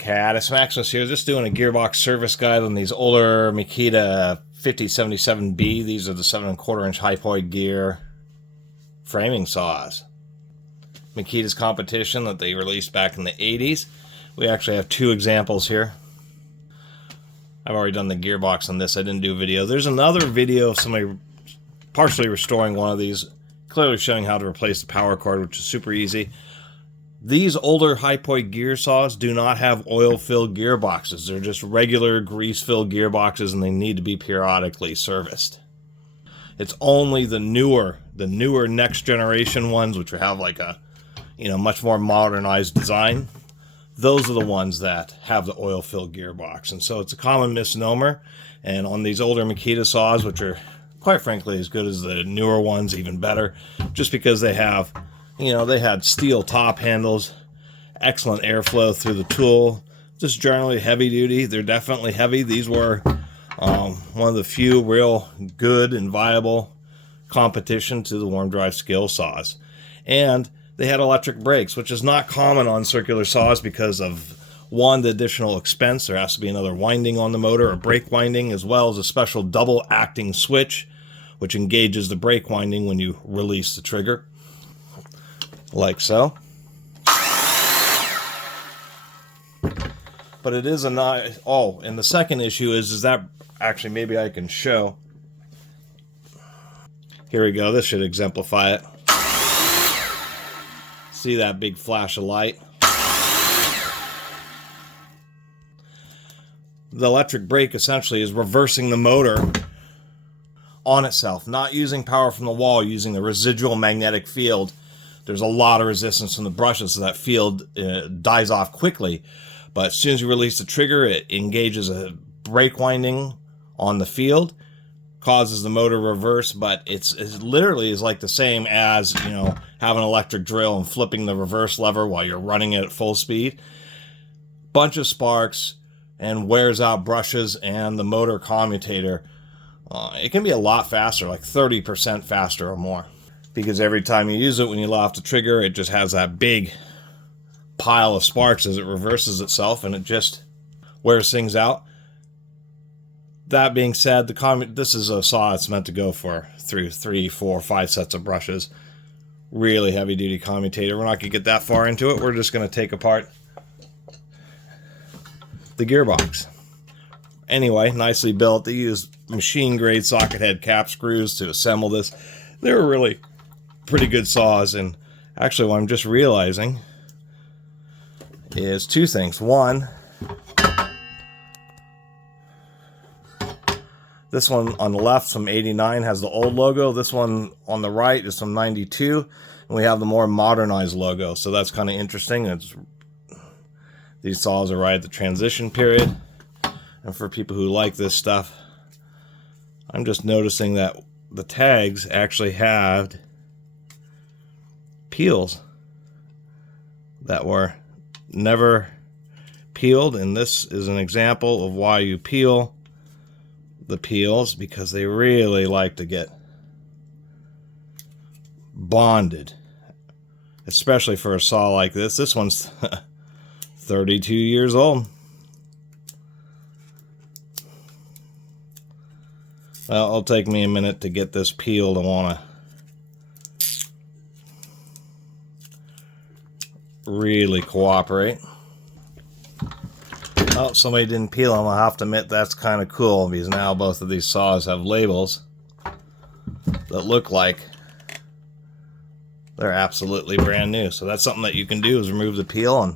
Catus, Maximus here, just doing a gearbox service guide on these older Makita 5077B. These are the 7¼ inch Hypoid gear framing saws. Makita's competition that they released back in the 80s. We actually have two examples here. I've already done the gearbox on this. I didn't do a video. There's another video of somebody partially restoring one of these, clearly showing how to replace the power cord, which is super easy. These older Hypoid gear saws do not have oil-filled gearboxes. They're just regular grease-filled gearboxes, and they need to be periodically serviced. It's only the newer next generation ones, which have like a, much more modernized design. Those are the ones that have the oil-filled gearbox. And so it's a common misnomer. And on these older Makita saws, which are quite frankly as good as the newer ones, even better, just because they have, they had steel top handles, excellent airflow through the tool, just generally heavy duty. They're definitely heavy. These were one of the few real good and viable competition to the warm drive skill saws. And they had electric brakes, which is not common on circular saws because of, one, the additional expense. There has to be another winding on the motor, a brake winding, as well as a special double acting switch, which engages the brake winding when you release the trigger. Like so. But it is a nice... Oh, and the second issue is that... Actually, maybe I can show. Here we go. This should exemplify it. See that big flash of light? The electric brake essentially is reversing the motor on itself, not using power from the wall, using the residual magnetic field. There's a lot of resistance from the brushes, so that field dies off quickly. But as soon as you release the trigger, it engages a brake winding on the field, causes the motor to reverse, but it literally is like the same as, having an electric drill and flipping the reverse lever while you're running it at full speed. Bunch of sparks and wears out brushes and the motor commutator. It can be a lot faster, like 30% faster or more. Because every time you use it, when you let off the trigger, it just has that big pile of sparks as it reverses itself, and it just wears things out. That being said, this is a saw that's meant to go for 3, 4, 5 sets of brushes. Really heavy-duty commutator. We're not going to get that far into it. We're just going to take apart the gearbox. Anyway, nicely built. They used machine-grade socket head cap screws to assemble this. They were really pretty good saws, and actually what I'm just realizing is two things. One, this one on the left from '89 has the old logo. This one on the right is from '92, and we have the more modernized logo. So that's kind of interesting. These saws are right at the transition period. And for people who like this stuff, I'm just noticing that the tags actually had peels that were never peeled, and this is an example of why you peel the peels, because they really like to get bonded, especially for a saw like this. This one's 32 years old. Well, it'll take me a minute to get this peeled. I want to really cooperate. Oh, somebody didn't peel them. I'll have to admit that's kind of cool, because now both of these saws have labels that look like they're absolutely brand new. So that's something that you can do, is remove the peel and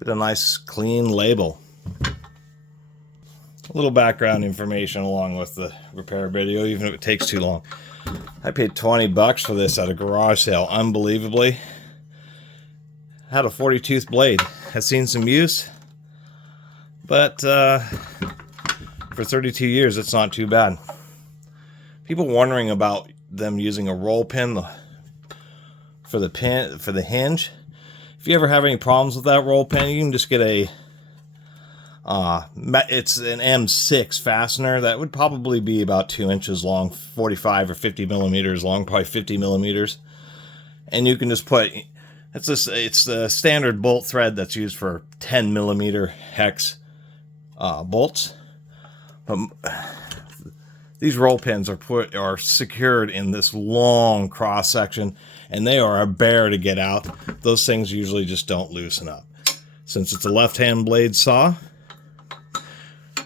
get a nice clean label. A little background information along with the repair video, even if it takes too long. I paid $20 for this at a garage sale, unbelievably. Had a 40-tooth blade. Has seen some use, but for 32 years, it's not too bad. People wondering about them using a roll pin for the hinge. If you ever have any problems with that roll pin, you can just get it's an M6 fastener that would probably be about 2 inches long, 45 or 50 millimeters long, probably 50 millimeters. And you can just put It's the standard bolt thread that's used for 10 millimeter hex bolts. These roll pins are secured in this long cross section, and they are a bear to get out. Those things usually just don't loosen up. Since it's a left-hand blade saw,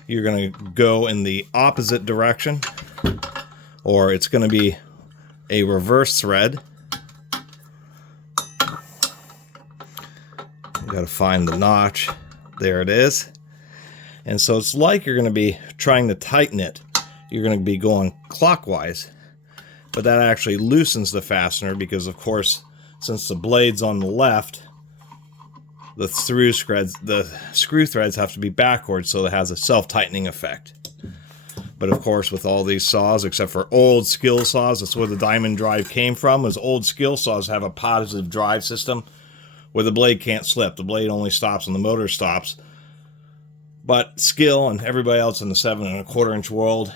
you're going to go in the opposite direction, or it's going to be a reverse thread. You got to find the notch. There it is. And so it's like you're going to be trying to tighten it. You're going to be going clockwise, but that actually loosens the fastener because, of course, since the blade's on the left, the screw threads have to be backwards, so it has a self-tightening effect. But of course, with all these saws, except for old skill saws, that's where the diamond drive came from, is old skill saws have a positive drive system where the blade can't slip. The blade only stops when the motor stops. But skill and everybody else in the 7 1/4 inch world,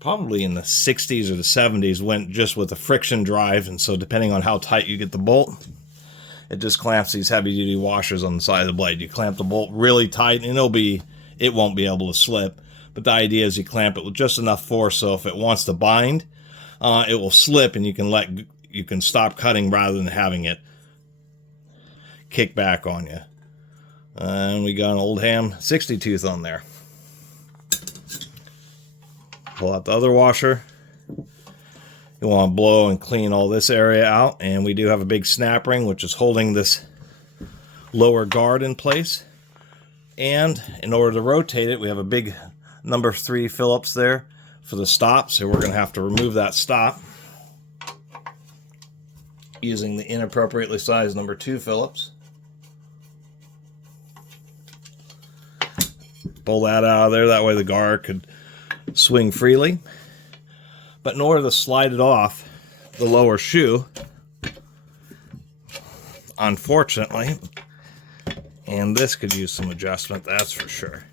probably in the 60s or the 70s, went just with a friction drive, and so depending on how tight you get the bolt, it just clamps these heavy-duty washers on the side of the blade. You clamp the bolt really tight, and it won't be able to slip. But the idea is you clamp it with just enough force so if it wants to bind, it will slip, and you can stop cutting rather than having it kick back on you. And we got an old ham 60 tooth on there. Pull out the other washer. You want to blow and clean all this area out, and we do have a big snap ring which is holding this lower guard in place. And in order to rotate it, we have a big number 3 Phillips there for the stop, so we're going to have to remove that stop using the inappropriately sized number 2 Phillips. Pull that out of there, that way the guard could swing freely. But in order to slide it off the lower shoe, unfortunately, and this could use some adjustment, that's for sure,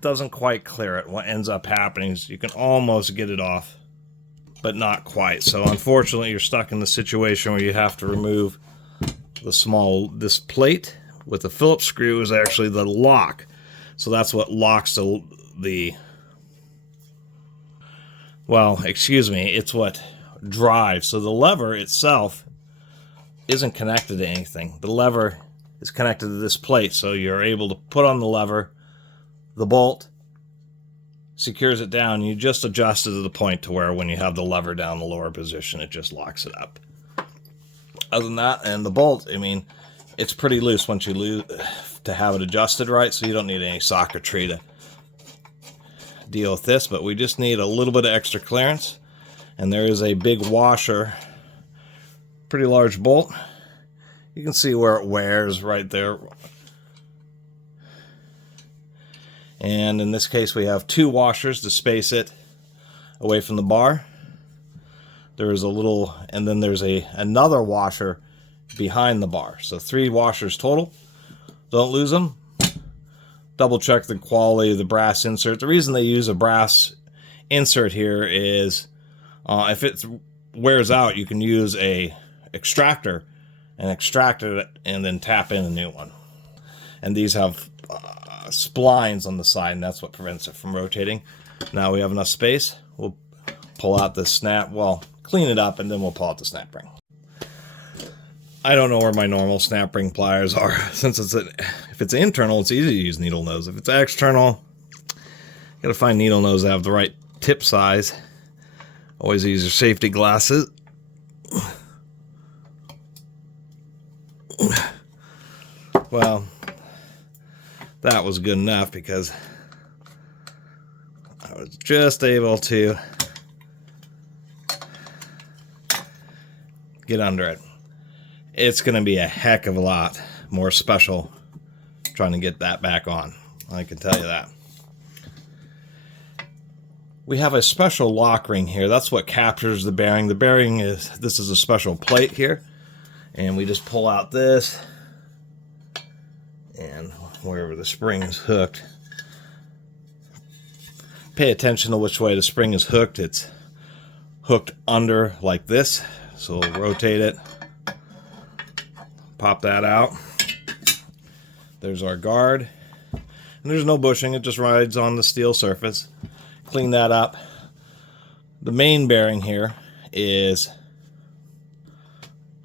doesn't quite clear it. What ends up happening is you can almost get it off, but not quite. So unfortunately, you're stuck in the situation where you have to remove this plate with the Phillips screw is actually the lock. So that's what locks it's what drives. So the lever itself isn't connected to anything. The lever is connected to this plate, so you're able to put on the lever, the bolt secures it down, you just adjust it to the point to where when you have the lever down the lower position, it just locks it up. Other than that, and the bolt, I mean, it's pretty loose once you to have it adjusted right, so you don't need any socketry to deal with this, but we just need a little bit of extra clearance. And there is a big washer, pretty large bolt. You can see where it wears right there. And in this case, we have 2 washers to space it away from the bar. There is a little, and then there's another washer behind the bar. So 3 washers total. Don't lose them. Double check the quality of the brass insert. The reason they use a brass insert here is if it wears out, you can use a extractor and extract it and then tap in a new one. And these have splines on the side, and that's what prevents it from rotating. Now we have enough space. We'll pull out the snap, clean it up, and then we'll pull out the snap ring. I don't know where my normal snap ring pliers are. Since if it's internal, it's easy to use needle nose. If it's external, you gotta find needle nose that have the right tip size. Always use your safety glasses. Well, that was good enough because I was just able to get under it. It's going to be a heck of a lot more special trying to get that back on. I can tell you that. We have a special lock ring here. That's what captures the bearing. The bearing this is a special plate here. And we just pull out this. And wherever the spring is hooked. Pay attention to which way the spring is hooked. It's hooked under like this So we'll rotate it, pop that out. There's our guard. And there's no bushing, it just rides on the steel surface. Clean that up. The main bearing here is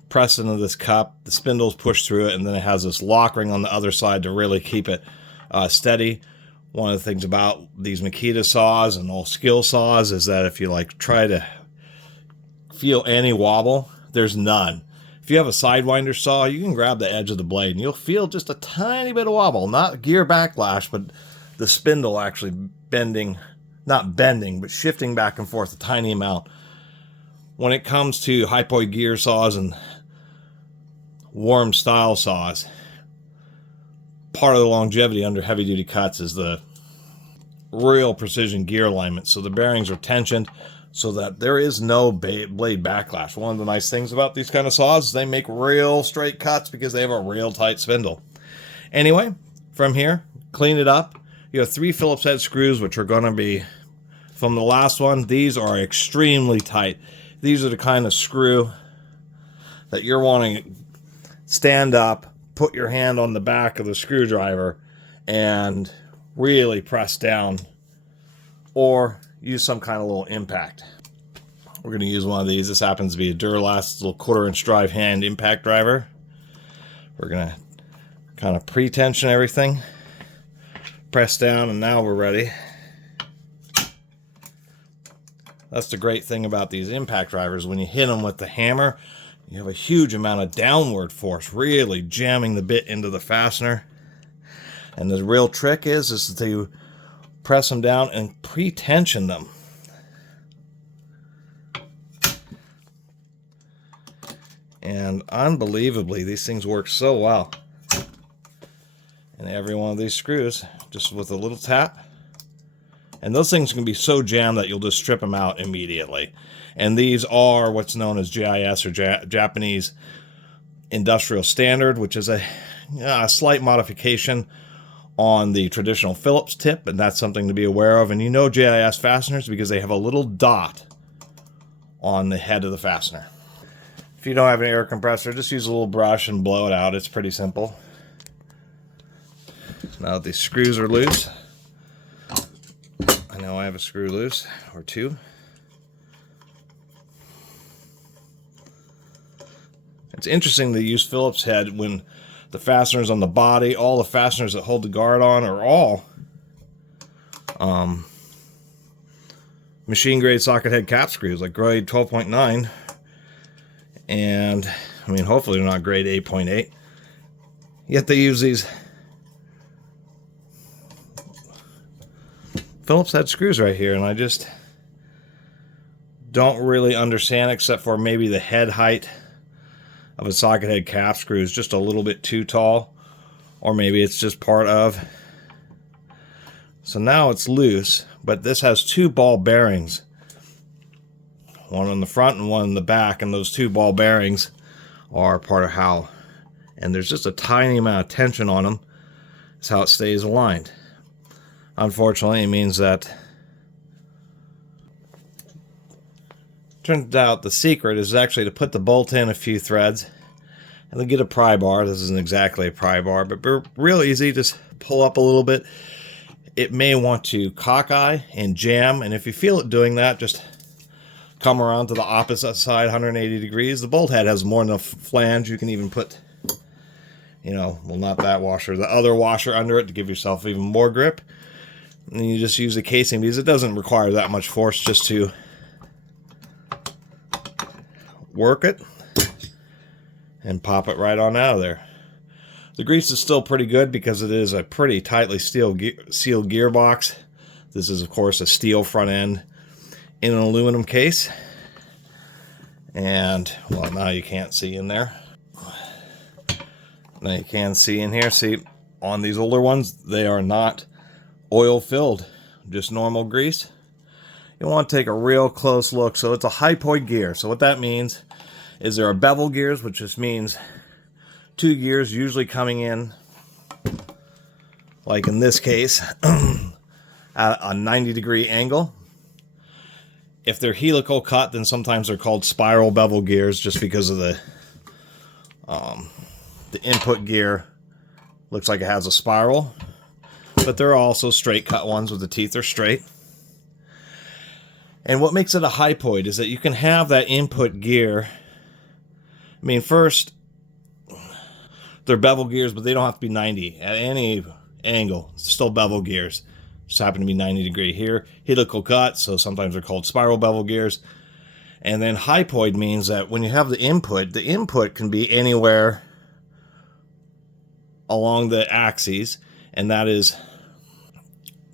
pressed into this cup. The spindle's pushed through it, and then it has this lock ring on the other side to really keep it steady. One of the things about these Makita saws and all skill saws is that if you like try to feel any wobble, there's none. If you have a sidewinder saw, you can grab the edge of the blade and you'll feel just a tiny bit of wobble. Not gear backlash, but the spindle actually bending, not bending, but shifting back and forth a tiny amount. When it comes to Hypoid gear saws and warm style saws, part of the longevity under heavy duty cuts is the real precision gear alignment. So the bearings are tensioned so that there is no blade backlash. One of the nice things about these kind of saws is they make real straight cuts because they have a real tight spindle. Anyway, from here, clean it up. You have 3 Phillips head screws, which are going to be from the last one. These are extremely tight. These are the kind of screw that you're wanting to stand up, put your hand on the back of the screwdriver, and really press down, or use some kind of little impact. We're going to use one of these. This happens to be a Duralast little 1/4" drive hand impact driver. We're going to kind of pre-tension everything, press down, and now we're ready. That's the great thing about these impact drivers. When you hit them with the hammer, you have a huge amount of downward force, really jamming the bit into the fastener. And the real trick is to press them down and pre-tension them. And unbelievably, these things work so well. And every one of these screws, just with a little tap. And those things can be so jammed that you'll just strip them out immediately. And these are what's known as JIS, or Japanese Industrial Standard, which is a slight modification on the traditional Phillips tip, and that's something to be aware of. And you know JIS fasteners because they have a little dot on the head of the fastener. If you don't have an air compressor, just use a little brush and blow it out. It's pretty simple. Now that these screws are loose, I know I have a screw loose, or 2. It's interesting to use Phillips head when the fasteners on the body, all the fasteners that hold the guard on, are all machine grade socket head cap screws, like grade 12.9. And I mean, hopefully they're not grade 8.8. Yet they use these Phillips head screws right here, and I just don't really understand, except for maybe the head height of a socket head cap screw is just a little bit too tall, or maybe it's just part of. So now it's loose, but this has 2 ball bearings, one on the front and one in the back, and those 2 ball bearings are part of how, and there's just a tiny amount of tension on them. That's how it stays aligned. Unfortunately, it means that, turns out the secret is actually to put the bolt in a few threads and then get a pry bar. This isn't exactly a pry bar, but real easy. Just pull up a little bit. It may want to cockeye and jam, and if you feel it doing that, just come around to the opposite side 180 degrees. The bolt head has more than a flange. You can even put, well, not that washer, the other washer under it to give yourself even more grip. And you just use the casing because it doesn't require that much force just to work it and pop it right on out of there. The grease is still pretty good because it is a pretty tightly sealed gearbox. This is, of course, a steel front end in an aluminum case. And, well, now you can't see in there. Now you can see in here. See, on these older ones, they are not oil filled, just normal grease. You want to take a real close look. So it's a Hypoid gear. So what that means is there are bevel gears, which just means 2 gears usually coming in, like in this case, at a 90-degree angle. If they're helical cut, then sometimes they're called spiral bevel gears, just because of the input gear looks like it has a spiral. But there are also straight cut ones with the teeth are straight. And what makes it a hypoid is that you can have that input gear. I mean, first, they're bevel gears, but they don't have to be 90 at any angle. It's still bevel gears. Just happen to be 90 degree here. Helical cut, so sometimes they're called spiral bevel gears. And then hypoid means that when you have the input can be anywhere along the axes, and that is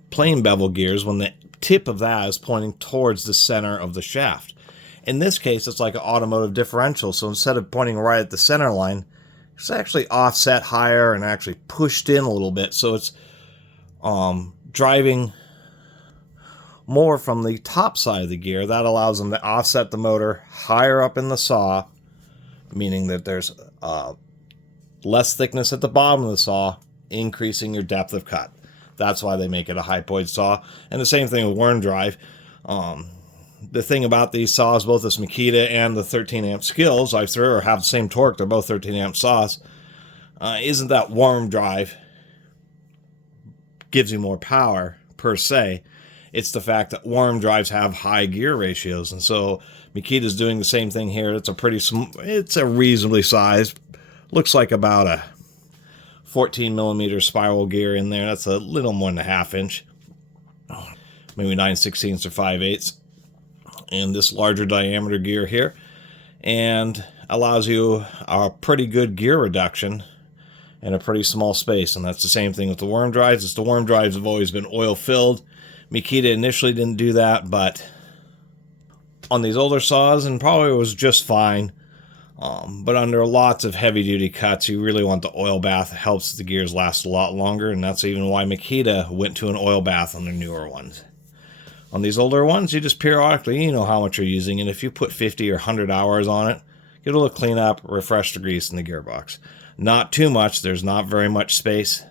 plain bevel gears when the tip of that is pointing towards the center of the shaft. In this case, it's like an automotive differential, so instead of pointing right at the center line, it's actually offset higher and actually pushed in a little bit, so it's driving more from the top side of the gear. That allows them to offset the motor higher up in the saw, meaning that there's less thickness at the bottom of the saw, increasing your depth of cut. That's why they make it a hypoid saw. And the same thing with worm drive. The thing about these saws, both this Makita and the 13 amp skills I threw, or have the same torque, they're both 13 amp saws, isn't that worm drive gives you more power per se. It's the fact that worm drives have high gear ratios, and so Makita's doing the same thing here. It's a reasonably sized, looks like about a 14 millimeter spiral gear in there. That's a little more than a half inch, maybe 9/16 or 5/8, and this larger diameter gear here, and allows you a pretty good gear reduction in a pretty small space. And that's the same thing with the worm drives. The worm drives have always been oil filled. Makita initially didn't do that, but on these older saws, and probably was just fine. But under lots of heavy duty cuts, you really want the oil bath. It helps the gears last a lot longer, and that's even why Makita went to an oil bath on their newer ones. On these older ones, you just periodically, you know how much you're using, and if you put 50 or 100 hours on it, it'll clean up, refresh the grease in the gearbox. Not too much, there's not very much space.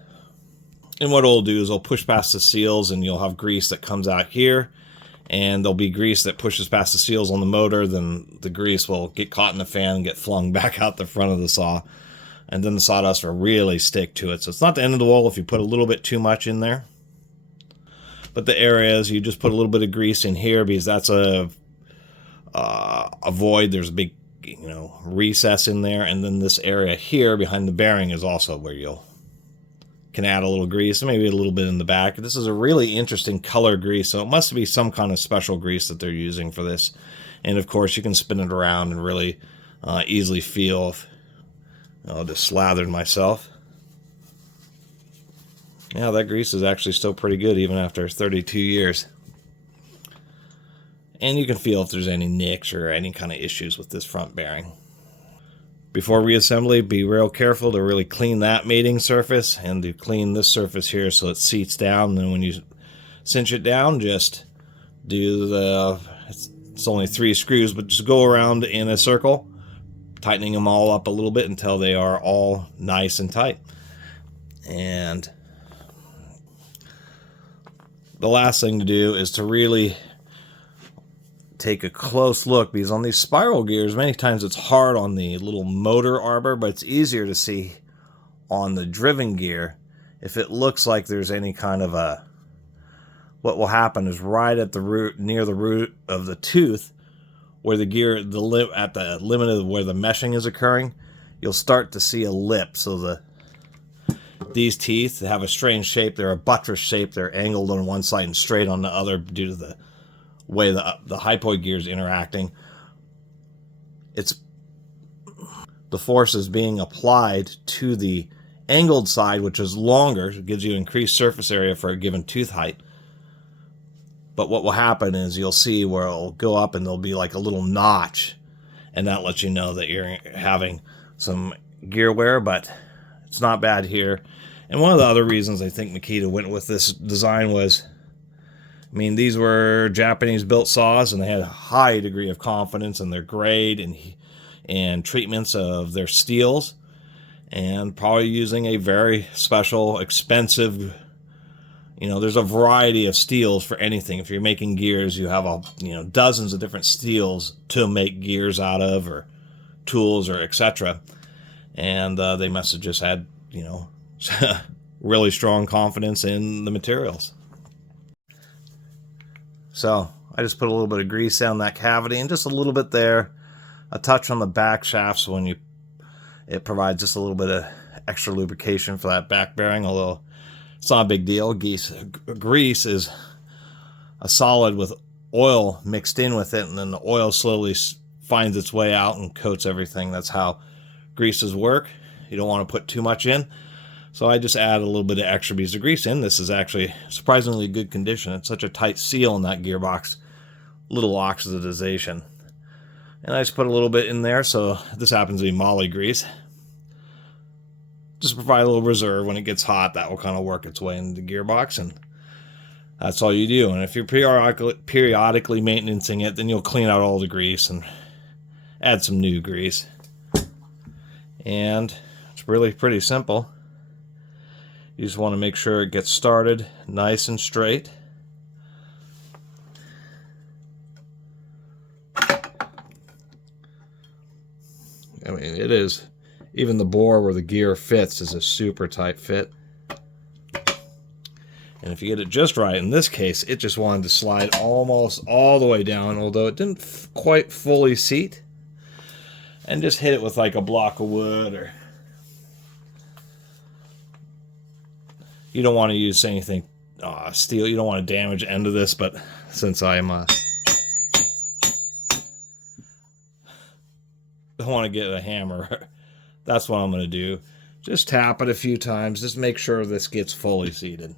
And what it'll do is it'll push past the seals, and you'll have grease that comes out here, and there'll be grease that pushes past the seals on the motor. Then the grease will get caught in the fan and get flung back out the front of the saw, and then the sawdust will really stick to it. So it's not the end of the world if you put a little bit too much in there, but the areas you just put a little bit of grease in here, because that's a void. There's a big, recess in there, and then this area here behind the bearing is also where you'll can add a little grease, and maybe a little bit in the back. This is a really interesting color grease, so it must be some kind of special grease that they're using for this. And of course, you can spin it around and really easily feel if I'll just slathered myself. Yeah, that grease is actually still pretty good even after 32 years. And you can feel if there's any nicks or any kind of issues with this front bearing. Before reassembly, be real careful to really clean that mating surface and to clean this surface here so it seats down. And then when you cinch it down, just do it's only 3 screws, but just go around in a circle, tightening them all up a little bit until they are all nice and tight. And the last thing to do is to really take a close look, because on these spiral gears, many times it's hard on the little motor arbor, but it's easier to see on the driven gear if it looks like there's any kind of what will happen is right at the root, near the root of the tooth, where the gear, at the limit of where the meshing is occurring, you'll start to see a lip. So these teeth have a strange shape. They're a buttress shape. They're angled on one side and straight on the other due to the way the hypoid gear is interacting. It's the force is being applied to the angled side, which is longer. It gives you increased surface area for a given tooth height. But what will happen is you'll see where it'll go up and there'll be like a little notch, and that lets you know that you're having some gear wear, but it's not bad here. And one of the other reasons I think Makita went with this design was, these were Japanese-built saws, and they had a high degree of confidence in their grade and treatments of their steels, and probably using a very special, expensive You know, there's a variety of steels for anything. If you're making gears, you have dozens of different steels to make gears out of, or tools, or etc. And they must have just had, really strong confidence in the materials. So I just put a little bit of grease down that cavity, and just a little bit there, a touch on the back shaft, so it provides just a little bit of extra lubrication for that back bearing, although it's not a big deal. Grease is a solid with oil mixed in with it, and then the oil slowly finds its way out and coats everything. That's how greases work. You don't want to put too much in. So I just add a little bit of extra piece of grease in. This is actually surprisingly good condition. It's such a tight seal in that gearbox. Little oxidization. And I just put a little bit in there, so this happens to be moly grease. Just provide a little reserve. When it gets hot, that will kind of work its way into the gearbox, and that's all you do. And if you're periodically maintaining it, then you'll clean out all the grease and add some new grease. And it's really pretty simple. You just want to make sure it gets started nice and straight. I mean, it is, even the bore where the gear fits is a super tight fit. And if you get it just right, in this case, it just wanted to slide almost all the way down, although it didn't quite fully seat. And just hit it with like a block of wood, or you don't want to use anything steel. You don't want to damage the end of this, but since I'm I want to get a hammer, that's what I'm going to do. Just tap it a few times. Just make sure this gets fully seated.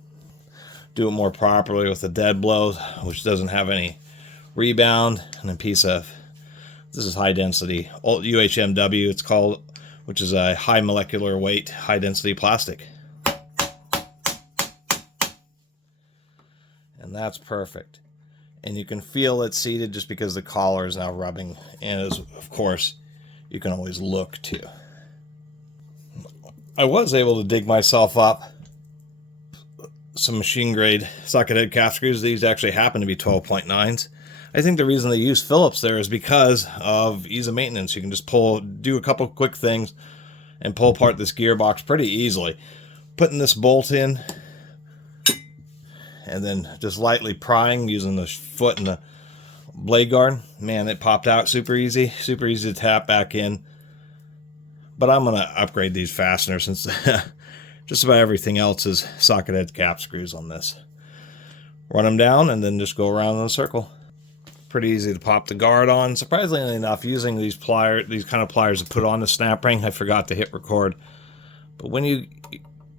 Do it more properly with a dead blow, which doesn't have any rebound, and a piece of, this is high density UHMW it's called, which is a high molecular weight, high density plastic. And that's perfect. And you can feel it seated just because the collar is now rubbing, and as, of course, you can always look too. I was able to dig myself up some machine grade socket head cap screws. These actually happen to be 12.9s. I think the reason they use Phillips there is because of ease of maintenance. You can just do a couple quick things and pull apart this gearbox pretty easily. Putting this bolt in and then just lightly prying using the foot and the blade guard, man, it popped out super easy to tap back in. But I'm going to upgrade these fasteners, since just about everything else is socket head cap screws on this. Run them down and then just go around in a circle. Pretty easy to pop the guard on. Surprisingly enough, using these kind of pliers to put on the snap ring, I forgot to hit record. But when you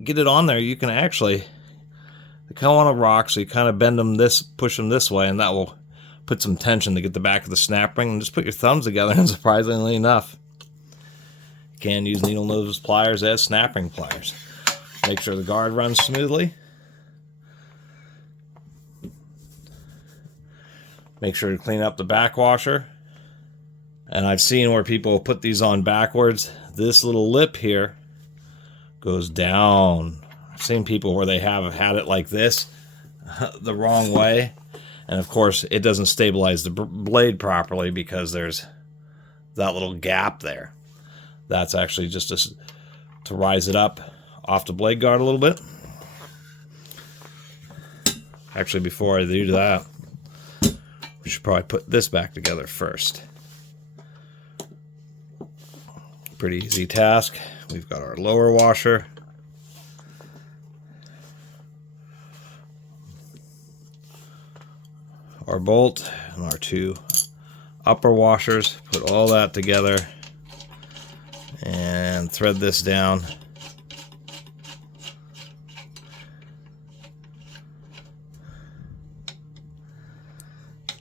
get it on there, you can actually, they kind of want to rock, so you kind of bend them push them this way, and that will put some tension to get the back of the snap ring, and just put your thumbs together, and surprisingly enough, you can use needle nose pliers as snap ring pliers. Make sure the guard runs smoothly. Make sure to clean up the back washer. And I've seen where people put these on backwards. This little lip here goes down. I've seen people where they have had it like this, the wrong way. And of course, it doesn't stabilize the blade properly because there's that little gap there. That's actually just to rise it up off the blade guard a little bit. Actually, before I do that, we should probably put this back together first. Pretty easy task. We've got our lower washer. Our bolt and our two upper washers. Put all that together and thread this down.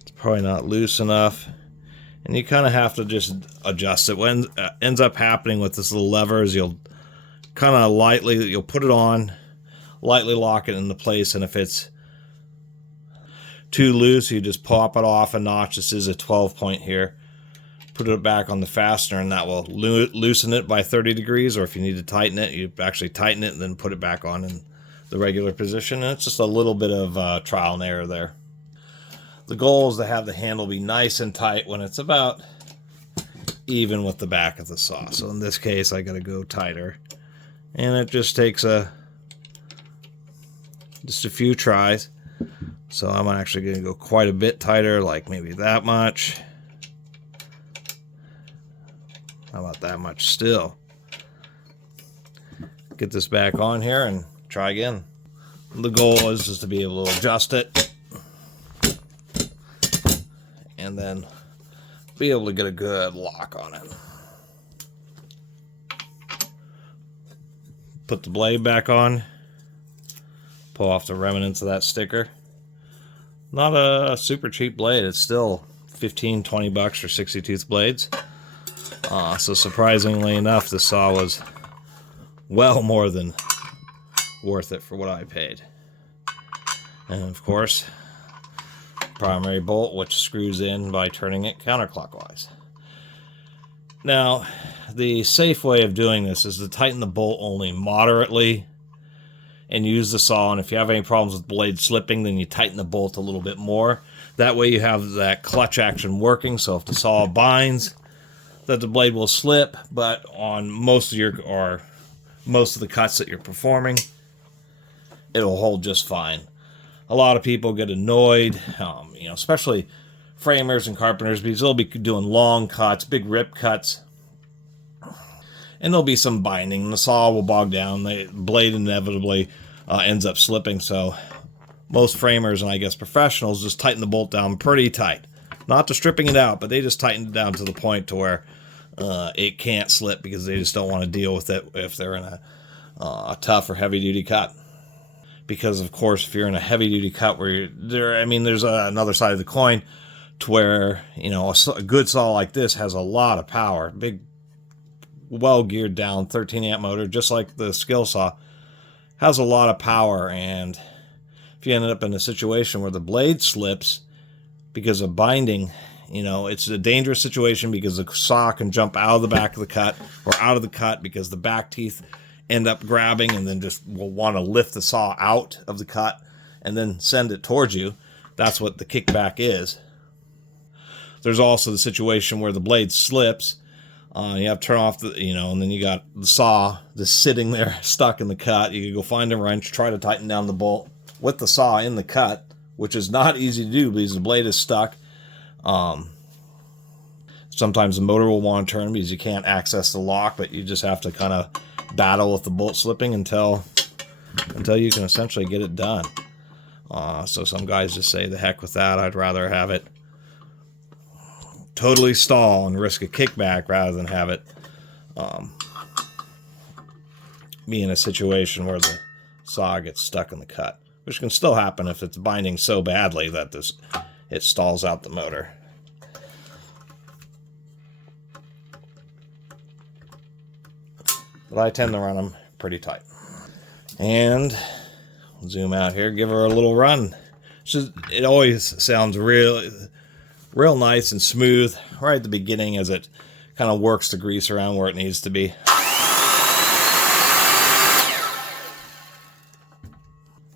It's probably not loose enough, and you kind of have to just adjust it. What ends up happening with this little lever is you'll kind of you'll put it on, lightly lock it into place, and if it's too loose, you just pop it off a notch. This is a 12 point here. Put it back on the fastener, and that will loosen it by 30 degrees, or if you need to tighten it, you actually tighten it and then put it back on, and the regular position, and it's just a little bit of trial and error there. The goal is to have the handle be nice and tight when it's about even with the back of the saw. So in this case, I got to go tighter, and it just takes just a few tries. So I'm actually going to go quite a bit tighter, like maybe that much. How about that much still? Get this back on here and try again. The goal is just to be able to adjust it and then be able to get a good lock on it. Put the blade back on. Pull off the remnants of that sticker. Not a super cheap blade. It's still 15, 20 bucks for 60-tooth blades. So surprisingly enough, the saw was well more than worth it for what I paid. And of course, primary bolt, which screws in by turning it counterclockwise. Now, the safe way of doing this is to tighten the bolt only moderately and use the saw, and if you have any problems with blade slipping, then you tighten the bolt a little bit more. That way you have that clutch action working, so if the saw binds, that the blade will slip, but on most of the cuts that you're performing, it'll hold just fine. A lot of people get annoyed, especially framers and carpenters, because they'll be doing long cuts, big rip cuts, and there'll be some binding. The saw will bog down. The blade inevitably ends up slipping. So most framers and I guess professionals just tighten the bolt down pretty tight. Not to stripping it out, but they just tighten it down to the point to where it can't slip, because they just don't want to deal with it if they're in a tough or heavy-duty cut. Because, of course, if you're in a heavy-duty cut where there's another side of the coin to where, a good saw like this has a lot of power. Big, well-geared down 13-amp motor, just like the skill saw, has a lot of power. And if you end up in a situation where the blade slips because of binding, it's a dangerous situation, because the saw can jump out of the back of the cut, or out of the cut because the back teeth end up grabbing and then just will want to lift the saw out of the cut and then send it towards you. That's what the kickback is. There's also the situation where the blade slips. You have to turn off and then you got the saw just sitting there stuck in the cut. You can go find a wrench, try to tighten down the bolt with the saw in the cut, which is not easy to do because the blade is stuck. Sometimes the motor will want to turn because you can't access the lock, but you just have to kind of battle with the bolt slipping until you can essentially get it done. So some guys just say, the heck with that, I'd rather have it totally stall and risk a kickback rather than have it be in a situation where the saw gets stuck in the cut, which can still happen if it's binding so badly that it stalls out the motor. But I tend to run them pretty tight. And zoom out here, give her a little run. It always sounds real nice and smooth right at the beginning as it kind of works the grease around where it needs to be.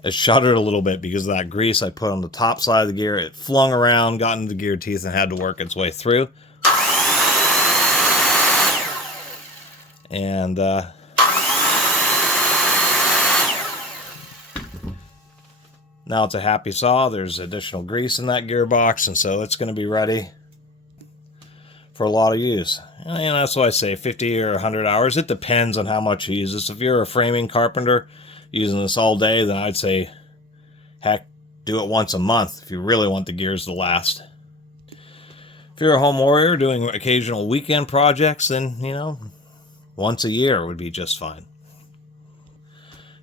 It shuddered a little bit because of that grease I put on the top side of the gear. It flung around, got into the gear teeth, and had to work its way through. And now it's a happy saw. There's additional grease in that gearbox, and so it's going to be ready for a lot of use. And that's why I say 50 or 100 hours. It depends on how much you use this. If you're a framing carpenter using this all day, then I'd say, heck, do it once a month if you really want the gears to last. If you're a home warrior doing occasional weekend projects, then, once a year would be just fine.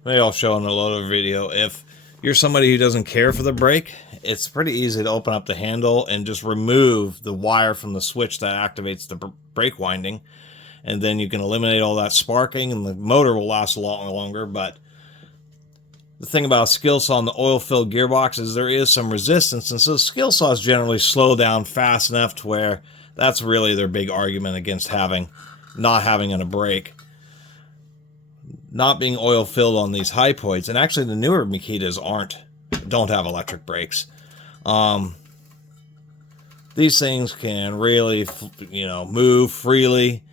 Maybe I'll show in a later video. If you're somebody who doesn't care for the brake, it's pretty easy to open up the handle and just remove the wire from the switch that activates the brake winding. And then you can eliminate all that sparking and the motor will last a lot longer. But the thing about a skill saw and the oil-filled gearbox is there is some resistance. And so skill saws generally slow down fast enough to where that's really their big argument against not having a brake. not being oil filled on these Hypoids, and actually the newer Makitas don't have electric brakes. These things can really, move freely,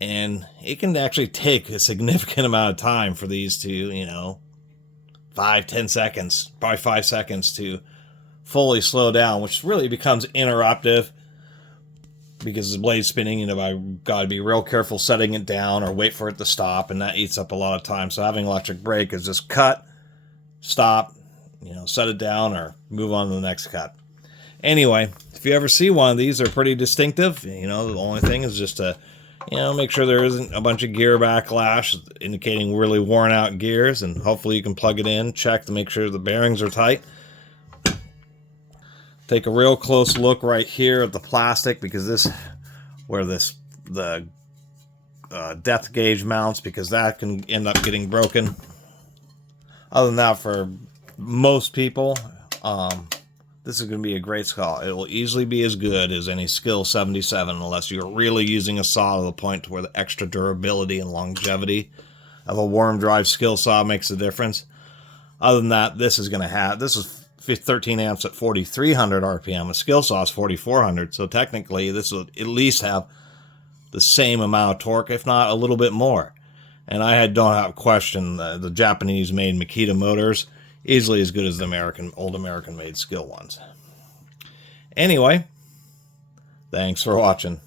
and it can actually take a significant amount of time for these to, 5-10 seconds, probably 5 seconds to fully slow down, which really becomes interruptive because the blade's spinning. I've got to be real careful setting it down or wait for it to stop, and that eats up a lot of time. So having electric brake is just cut, stop, set it down, or move on to the next cut. Anyway, if you ever see one of these, they're pretty distinctive. The only thing is just to, make sure there isn't a bunch of gear backlash indicating really worn out gears, and hopefully you can plug it in, check to make sure the bearings are tight. Take a real close look right here at the plastic, because the depth gauge mounts, because that can end up getting broken. Other than that, for most people, this is going to be a great saw. It will easily be as good as any Skill 77, unless you're really using a saw to the point to where the extra durability and longevity of a worm drive skill saw makes a difference. Other than that, this is 13 amps at 4,300 RPM. A skill saw is 4,400, so technically this will at least have the same amount of torque, if not a little bit more. And I don't have question the Japanese-made Makita motors easily as good as the old American-made skill ones. Anyway, thanks for watching.